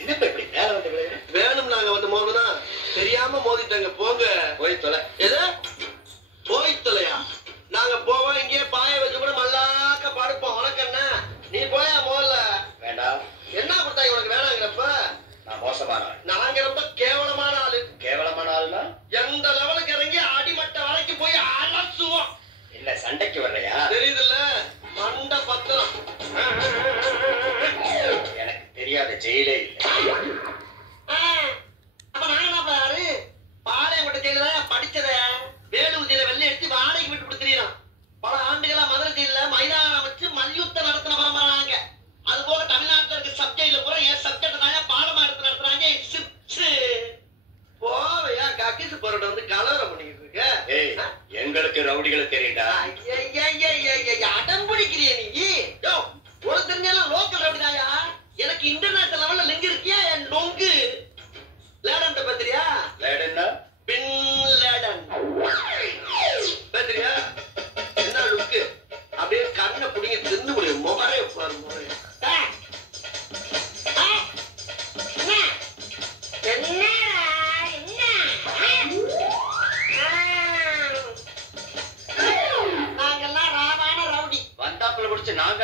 என்னப்பா இப்படி மேல வந்து வேணும் நாங்க வந்து மோதுனா தெரியாம மோதிட்டாங்க போங்க. போய் தொலை. எது போய் தொலையா? நாங்க போவோம் இங்கே பாய வச்சு கூட மல்லாக்க படுப்போம். உனக்கு என்ன? நீ போயா முதல்ல. வேண்டாம். என்ன கொடுத்தாங்க உனக்கு வேணாங்கிறப்ப? நான் மோசமான ஆள். நாங்க ரொம்ப கேவலமான ஆளு. கேவலமான ஆளுனா எந்த லெவலுக்கு இறங்கி அடிமட்ட வரைக்கும் போய் அலசுவோம். என்ன சண்டைக்கு வர்றையா? தெரியுதுல்ல மண்ட பத்திரம். எனக்கு தெரியாத ஜெயிலே இல்லை. அப்ப நான் என்ன பாரு பாளையங்கோட்டை ஜெயில படிச்சத வேலூர் ஜெயில வெள்ளை எடுத்து வாடகைக்கு விட்டு கொடுத்துறோம். பல ஆண்டுகளா மதுரை ஜெயில மைதானம் வச்சு மல்யுத்தம் நடத்தின பரம்பராங்க. அது போக தமிழ்நாட்டில் இருக்க சப்ஜெக்ட்ல கூட என் சப்ஜெக்ட் தாங்க பாடமா எடுத்து நடத்துறாங்க. போவையா கக்கிசு பரோட வந்து கலவரம் பண்ணிக்கிட்டு இருக்க. எங்களுக்கு ரவுடிகளை தெரியுண்டா? அடம் பிடிக்கிறிய நீ? உனக்கு தெரிஞ்சாலும் லோக்கல் ரவுடிதாயா. எனக்கு இன்டர்நேஷனல் லெவல்ல லிங்க் இருக்கியா என் நொங்கு லேடன் பத்திரியா? லேடன்னா bin Laden பத்திரியா? என்ன லுக்கு? அப்படியே கண்ணை பிடிங்க தின்னு முடியும். முகரே பாரு முகரே.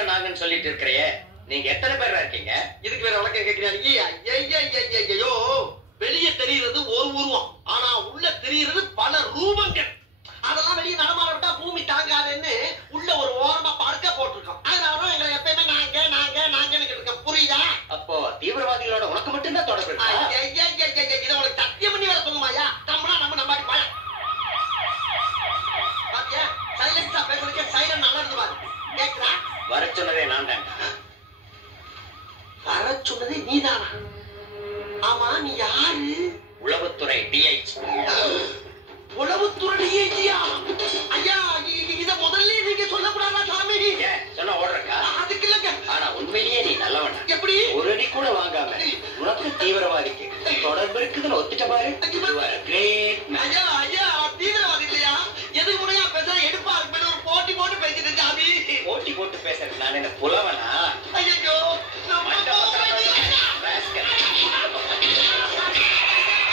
நாங்கன்னு சொல்லிட்டு இருக்கிறையே, நீங்க எத்தனை பேரா இருக்கீங்க? இதுக்கு வேற வழக்கம் கேட்கிறீங்க. வெளியே தெரிகிறது ஒரு உருவம், ஆனா உள்ள தெரிகிறது பல ரூபங்கள். அதெல்லாம் வெளியே நடமாட விட்டா பூமி தாங்காதுன்னு உள்ள ஒரு ஓரமா படுக்க போட்டிருக்கோம். அதனால எங்களை எப்பயுமே நாங்க நாங்க நாங்கன்னு இருக்கோம். புரியுதா? அப்போ தீவிரவாதிகளோட உனக்கு மட்டும்தான் தொடர்பு இருக்கா? இதை உனக்கு சத்தியம் பண்ணி வேற சொல்லுமாயா? நம்மளா நம்ம நம்பாடி பாயா பாத்தியா? சைலன்ஸா பேசுறதுக்கே சைலண்ட் நல்லா இருந்து பாரு. கேக்குறா? வர சொன்னதே நான் தான். வர சொன்னதே நீதானா? ஆமா நீ யாரு? உளவுத்துறை டிஐஜி. உளவுத்துறை டிஐஜியா? ஐயா இத முதல்ல நீங்க சொல்லக்கூடாதா சாமி? ஏன் சொன்னா ஓடுறக்கா? அதுக்கு இல்லங்க. ஆனா உண்மையிலேயே நீ நல்லவனா? எப்படி? ஒரு அடி கூட வாங்காம உனக்கு தீவிரவாதிக்கு தொடர்பு இருக்குதுன்னு ஒத்துட்ட பாரு. ஐயா தீவிரவாதி இல்லையா? எதுக்கு முறையா பேச எடுப்பா இருக்கு ஒரு போட்டி போட்டு பேசிட்டு சாமி. போட்டி போட்டு பேசுறது நான் என்ன புலவனா? ஐயோ